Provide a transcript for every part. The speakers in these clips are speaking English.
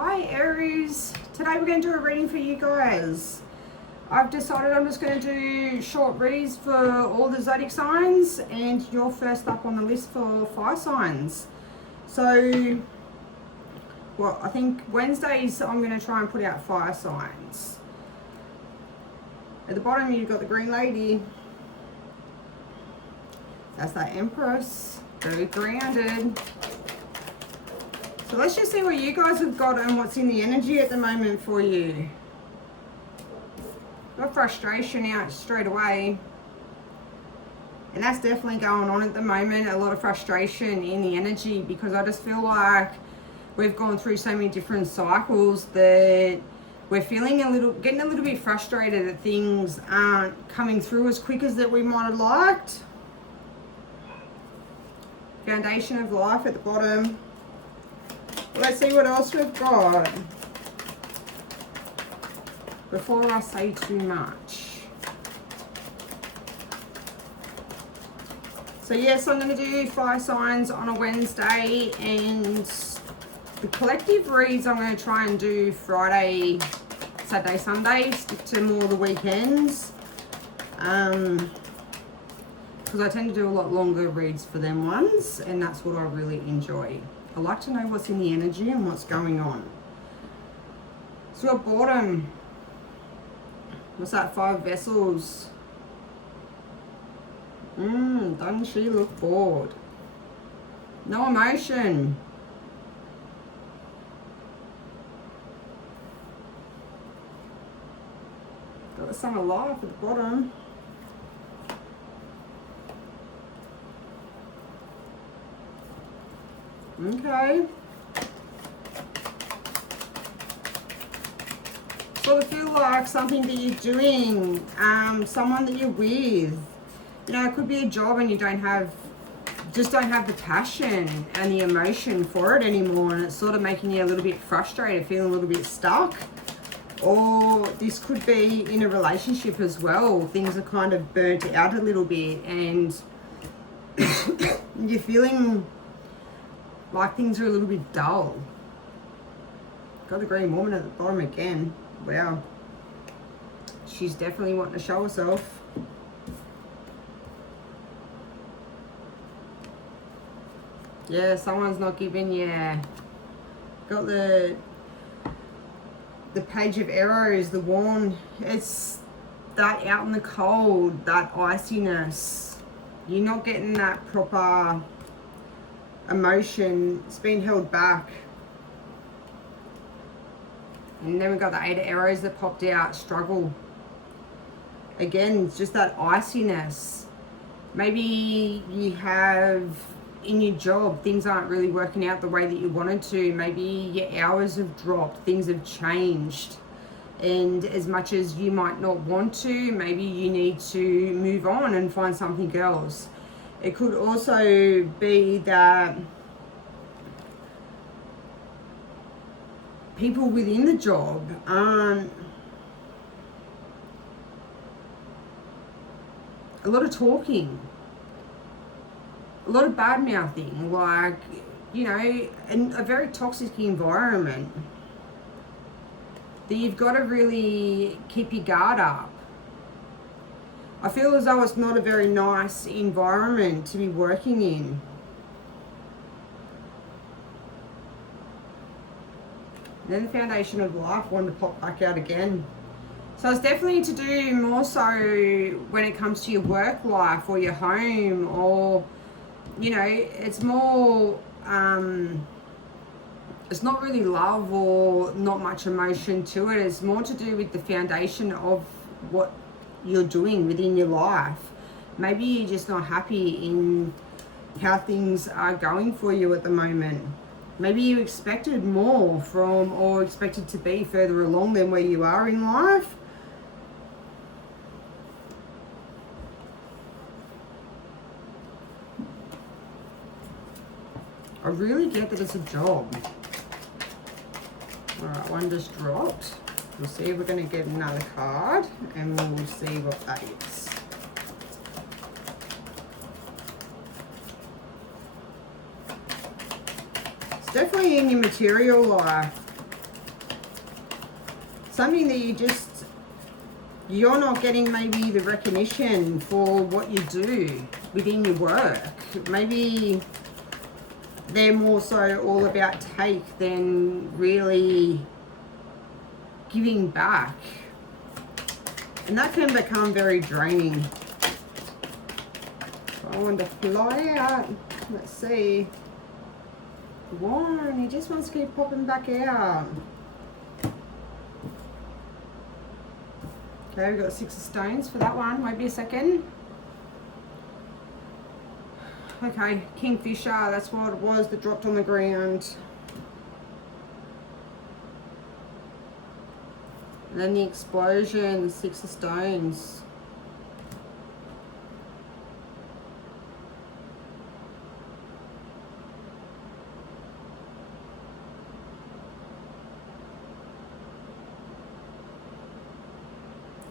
Hi Aries, today we're going to do a reading for you guys. I've decided I'm just going to do short reads for all the zodiac signs, and you're first up on the list for fire signs. So, well, I think Wednesdays I'm going to try and put out fire signs. At the bottom you've got the green lady. That's that Empress, very grounded. So let's just see what you guys have got and what's in the energy at the moment for you. Got frustration out straight away. And that's definitely going on at the moment. A lot of frustration in the energy, because I just feel like we've gone through so many different cycles that we're feeling getting a little bit frustrated that things aren't coming through as quick as that we might have liked. Foundation of life at the bottom. Let's see what else we've got before I say too much. So yes, I'm going to do fire signs on a Wednesday, and the collective reads I'm going to try and do Friday, Saturday, Sunday, stick to more of the weekends. Because I tend to do a lot longer reads for them ones, and that's what I really enjoy. I like to know what's in the energy and what's going on. So at bottom, what's that? 5 vessels. Doesn't she look bored? No emotion. Got the Sun of Life at the bottom. Okay. Sort of feel like something that you're doing, someone that you're with. You know, it could be a job and you just don't have the passion and the emotion for it anymore, and it's sort of making you a little bit frustrated, feeling a little bit stuck. Or this could be in a relationship as well. Things are kind of burnt out a little bit, and you're feeling like things are a little bit dull. Got the green woman at the bottom again. Wow. She's definitely wanting to show herself. Yeah, someone's not giving you. Got the Page of Arrows, the wand. It's that out in the cold, that iciness. You're not getting that proper emotion. It's been held back. And then we've got the 8 of Arrows that popped out. Struggle. Again, it's just that iciness. Maybe you have in your job, things aren't really working out the way that you wanted to. Maybe your hours have dropped. Things have changed. And as much as you might not want to, maybe you need to move on and find something else. It could also be that people within the job aren't. A lot of talking, a lot of bad mouthing, like, you know, in a very toxic environment that you've got to really keep your guard up. I feel as though it's not a very nice environment to be working in. And then the Foundation of Life wanted to pop back out again. So it's definitely to do more so when it comes to your work life or your home, or, you know, it's more, it's not really love or not much emotion to it. It's more to do with the foundation of what you're doing within your life. Maybe you're just not happy in how things are going for you at the moment. Maybe you expected more from, or expected to be further along than where you are in life. I really get that it's a job. Alright, one just dropped. We'll see if we're going to get another card, and we'll see what that is. It's definitely in your material life. something that you're not getting maybe the recognition for what you do within your work. Maybe they're more so all about take than really giving back. And that can become very draining. So I want to fly out. Let's see. One, he just wants to keep popping back out. Okay, we've got 6 of stones for that one. Won't be a second. Okay, Kingfisher, that's what it was that dropped on the ground. And then the explosion, the 6 of stones.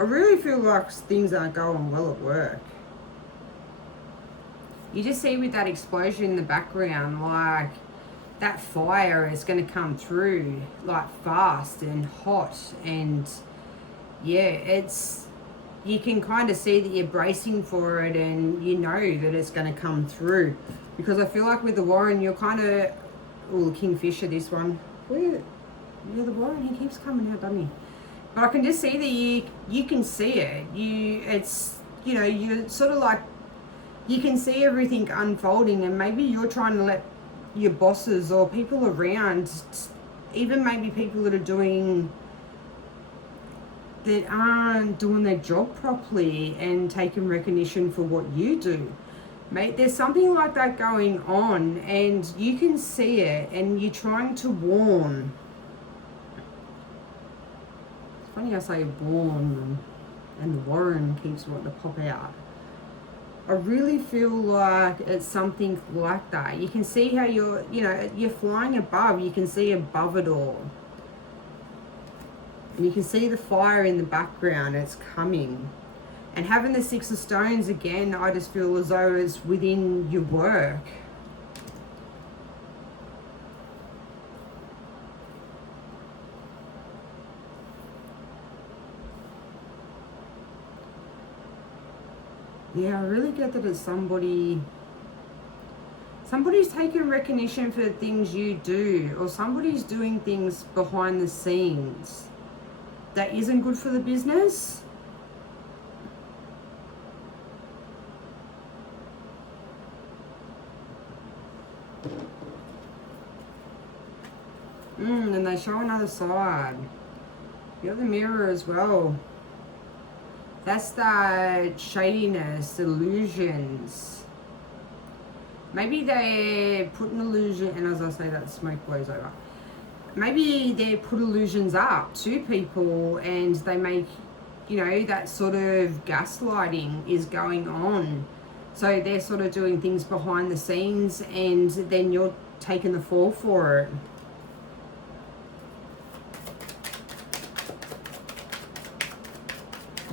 I really feel like things aren't going well at work. You just see with that explosion in the background, like that fire is going to come through like fast and hot, and yeah, you can kind of see that you're bracing for it, and you know that it's going to come through, because I feel like with the Warren you're kind of, oh, Kingfisher, this one, where, yeah, the Warren, he keeps coming out, doesn't he? But I can just see that you can see it. It's, you know, you're sort of like, you can see everything unfolding, and maybe you're trying to let your bosses or people around, even maybe people that aren't doing their job properly and taking recognition for what you do. Mate, there's something like that going on, and you can see it, and you're trying to warn. It's funny I say warn, and the Warren keeps wanting to pop out. I really feel like it's something like that. You can see how you're flying above. You can see above it all. And you can see the fire in the background. It's coming. And having the 6 of stones again, I just feel as though it's within your work. Yeah, I really get that it's somebody's taking recognition for the things you do, or somebody's doing things behind the scenes that isn't good for the business. And they show another side. You got the Mirror as well. That's that shadiness, illusions. Maybe they put an illusion, and as I say that, smoke blows over. Maybe they put illusions up to people, and they make, you know, that sort of gaslighting is going on. So they're sort of doing things behind the scenes, and then you're taking the fall for it.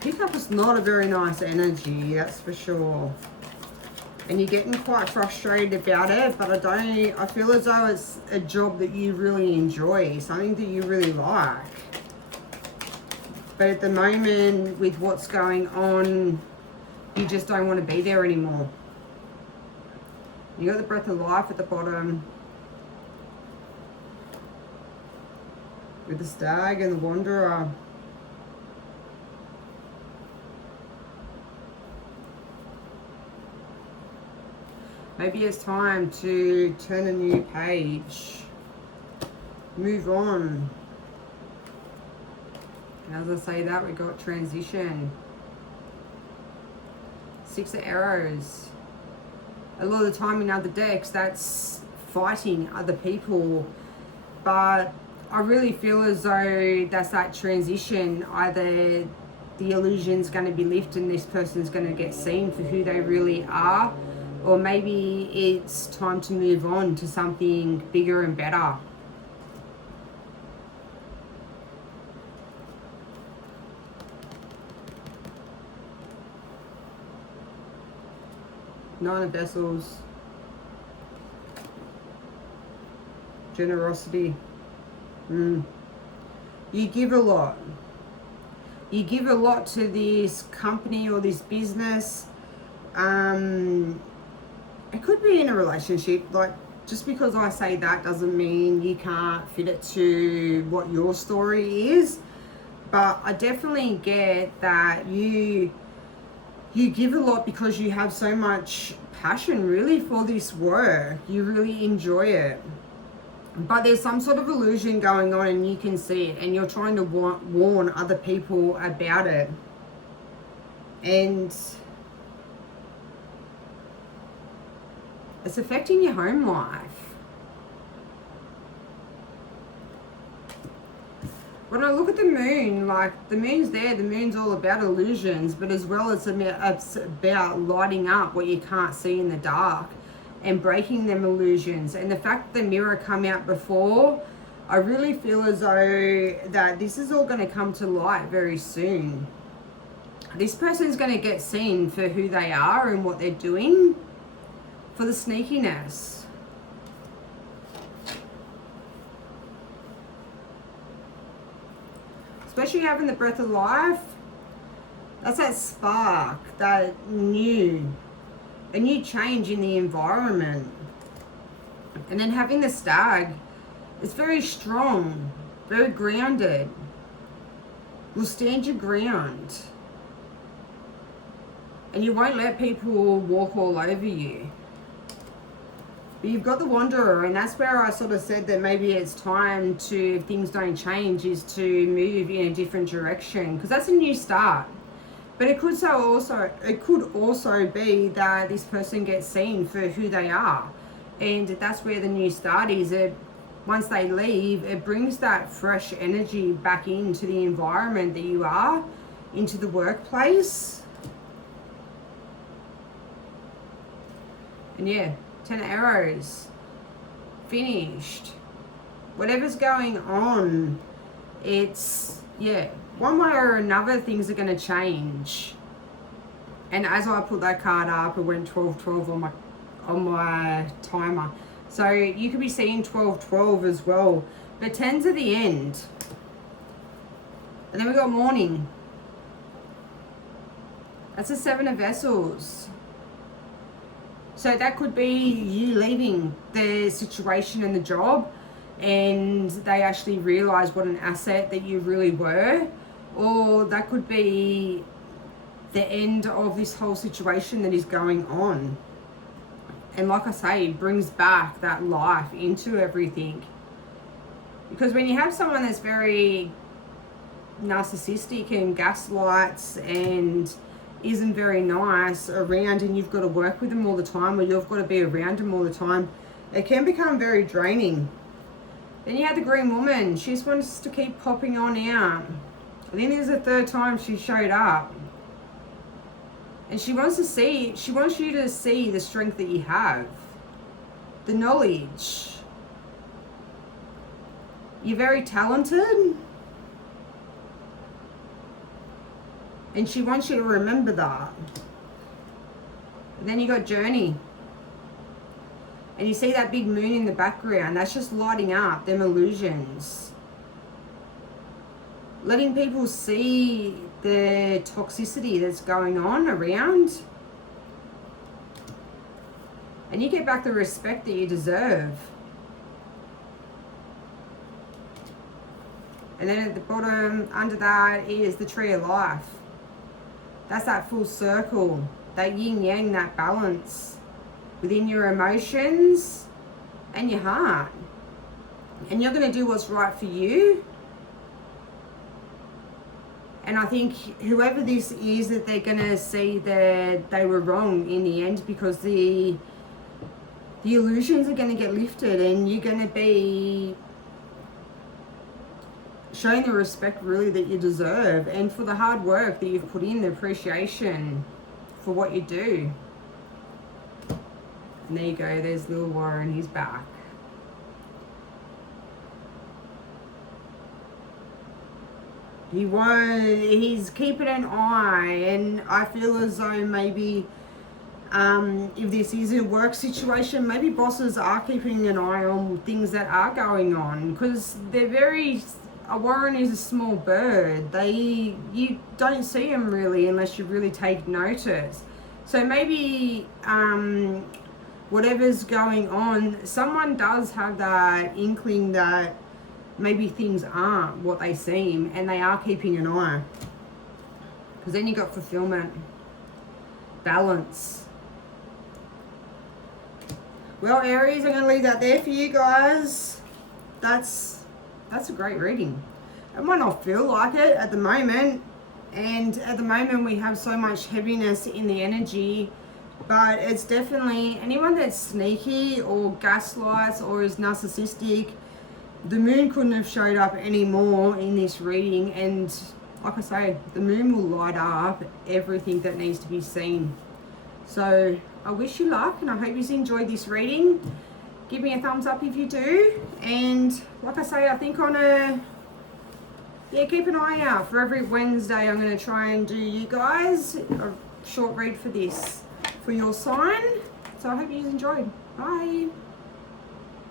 Pickup is not a very nice energy, that's for sure. And you're getting quite frustrated about it, but I feel as though it's a job that you really enjoy, something that you really like. But at the moment, with what's going on, you just don't want to be there anymore. You got the Breath of Life at the bottom. With the Stag and the Wanderer. Maybe it's time to turn a new page. Move on. And as I say that, we got transition. 6 of Arrows. A lot of the time in other decks, that's fighting other people. But I really feel as though that's that transition. Either the illusion's going to be lifted and this person's going to get seen for who they really are, or maybe it's time to move on to something bigger and better. Nine of Vessels. Generosity. You give a lot. You give a lot to this company or this business. It could be in a relationship. Like, just because I say that doesn't mean you can't fit it to what your story is. But I definitely get that you give a lot because you have so much passion really for this work. You really enjoy it. But there's some sort of illusion going on and you can see it, and you're trying to warn other people about it. And it's affecting your home life. When I look at the moon, like, the moon's there, the moon's all about illusions, but as well as it's about lighting up what you can't see in the dark and breaking them illusions. And the fact the mirror come out before, I really feel as though that this is all going to come to light very soon. This person's going to get seen for who they are and what they're doing, for the sneakiness. Especially having the breath of life, that's that spark, that a new change in the environment. And then having the stag, it's very strong, very grounded. Will stand your ground. And you won't let people walk all over you. But you've got the Wanderer, and that's where I sort of said that maybe it's time to, if things don't change, is to move in a different direction, because that's a new start. But it could also be that this person gets seen for who they are, and that's where the new start is. Once they leave, it brings that fresh energy back into the environment that you are, into the workplace. And yeah, 10 arrows. Finished. Whatever's going on, it's, yeah, one way or another, things are going to change. And as I put that card up, it went 12-12 on my timer. So you could be seeing 12-12 as well. But 10's at the end. And then we got morning. That's a 7 of vessels. So that could be you leaving the situation and the job, and they actually realize what an asset that you really were. Or that could be the end of this whole situation that is going on. And like I say, it brings back that life into everything. Because when you have someone that's very narcissistic and gaslights and isn't very nice around, and you've got to work with them all the time, or you've got to be around them all the time, it can become very draining. Then you have the Green Woman. She just wants to keep popping on out. I think this is the 3rd time she showed up. And she wants you to see the strength that you have. The knowledge. You're very talented. And she wants you to remember that. And then you got Journey. And you see that big moon in the background. That's just lighting up them illusions. Letting people see the toxicity that's going on around. And you get back the respect that you deserve. And then at the bottom, under that, is the Tree of Life. That's that full circle, that yin-yang, that balance within your emotions and your heart. And you're going to do what's right for you. And I think whoever this is, that they're going to see that they were wrong in the end, because the illusions are going to get lifted, and you're going to be showing the respect really that you deserve, and for the hard work that you've put in, the appreciation for what you do. And there you go, there's little Warren, he's back. He's keeping an eye, and I feel as though maybe if this is a work situation, maybe bosses are keeping an eye on things that are going on, because they're very, a warren is a small bird. You don't see them really unless you really take notice. So maybe whatever's going on, someone does have that inkling that maybe things aren't what they seem, and they are keeping an eye. Because then you got fulfillment, balance. Well, Aries, I'm going to leave that there for you guys. That's a great reading. It might not feel like it at the moment, and at the moment we have so much heaviness in the energy, but it's definitely anyone that's sneaky or gaslights or is narcissistic. The moon couldn't have showed up any more in this reading, and like I say, the moon will light up everything that needs to be seen. So I wish you luck, and I hope you enjoyed this reading. Give me a thumbs up if you do, and like I say, I think keep an eye out for every Wednesday. I'm going to try and do you guys a short read for this, for your sign. So I hope you enjoyed. Bye.